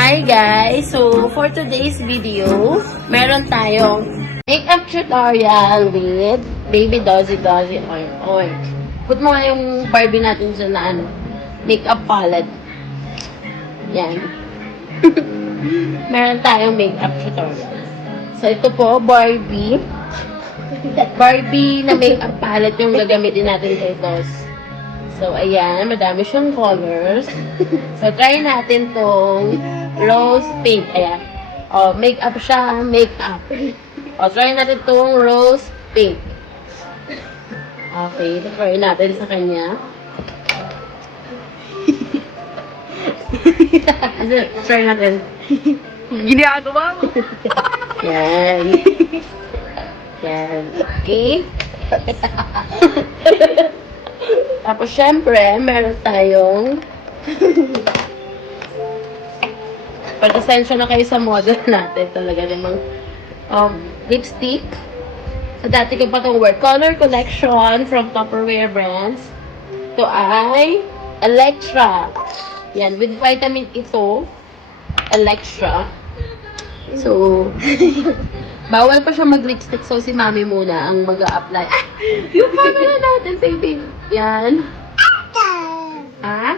Hi guys! So, for today's video, meron tayong makeup tutorial with Baby Dozy Dozy Oil. Oil. Put mo nga yung Barbie natin dyan na makeup palette. Yan. Meron tayong makeup tutorial. So, ito po, Barbie. Barbie na makeup palette yung gagamitin natin dito. So, ayan, madami siyang colors. So, try natin tong rose pink. Ayan. O, makeup siya, makeup. O, try natin tong rose pink. Okay, try natin sa kanya. Try natin. Ginagawa mo. Yan. Yan. Okay. Tapos, syempre, meron tayong pag-asensya na kayo sa model natin. Talaga namang lipstick. So, dati ko pa itong Wear Color Collection from Tupperware Brands. Ito ay Electra. Yan, with vitamin ito. Electra. So, bawal pa siya mag-lipstick. So, si mami muna ang mag-a-apply. Ah! Yung camera natin, baby. Yan. Ha?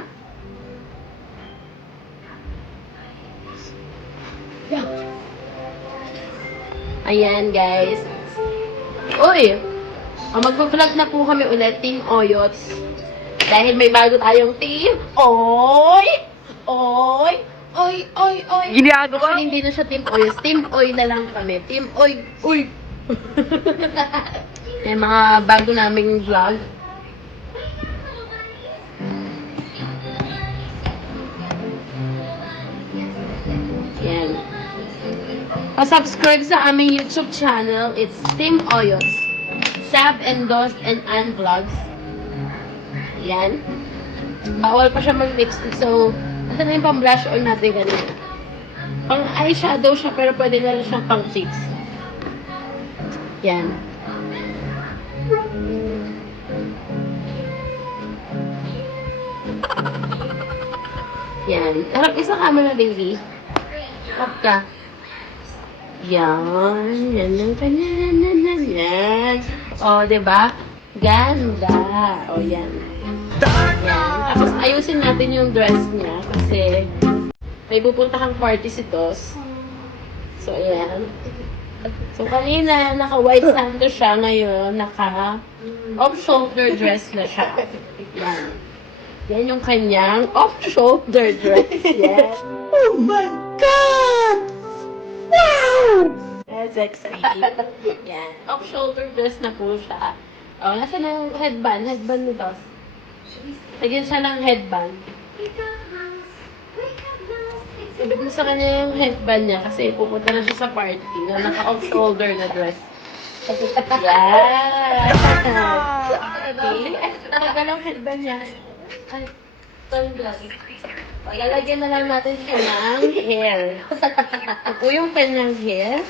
Ayan, guys. Uy! Magpa-vlog na po kami ulit, Team Oyots. Dahil may bago tayong team. Oy! Oy! Oy! Oy! Oy! Ginagawa Actually, hindi na siya Team Oyots. Team Oy na lang kami. Team Oy! Uy! May mga bago naming vlog. Yan. Pa-subscribe sa aming YouTube channel. It's Team Oyos. Sab and Dos and Ann Vlogs. Yan. Bawal pa siya mag-lipstick. So, ito na yung pang-blush on natin kanina. Pang eyeshadow siya, pero pwede na rin siyang pang cheeks. Yan. Yan. Harap isa camera, baby. Harap ka. Yan. Yan lang kanya. Yan. O, diba? Ganda. O, yan. Yan. Tapos, ayusin natin yung dress niya kasi may pupunta kang party si Dos. So, ayan. So, kanina, naka-white sando siya. Ngayon, naka-off-shoulder dress na siya. Yan. Yan yung kanyang off-shoulder dress. Yes. Oh my God! Wow! That's sexy. Yan. Off-shoulder dress na po siya. Oh, nasa na yung headband? Headband nito. Lagyan siya ng headband. Ibig mo sa kanya yung headband niya kasi pupunta na siya sa party na naka-off-shoulder na dress. Yan! Okay. Nakagal ang headband niya. Ay, sunglass. Lalagyan na lang natin siya ng hair. Ito po yung kanyang hair.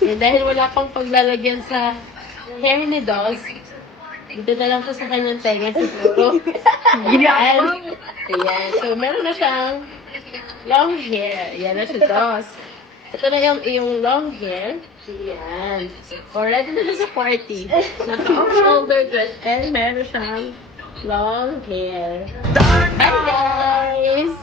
Dahil wala pang paglalagyan sa hair ni Dos, dito na lang po sa kanyang tenga siguro. Ayan. Ayan. So, meron na siyang long hair. Ayan na si Dos. Ito na yung long hair. Ayan. So, ready na sa party. Naka-off-shoulder dress and meron siyang long hair. Bye, guys!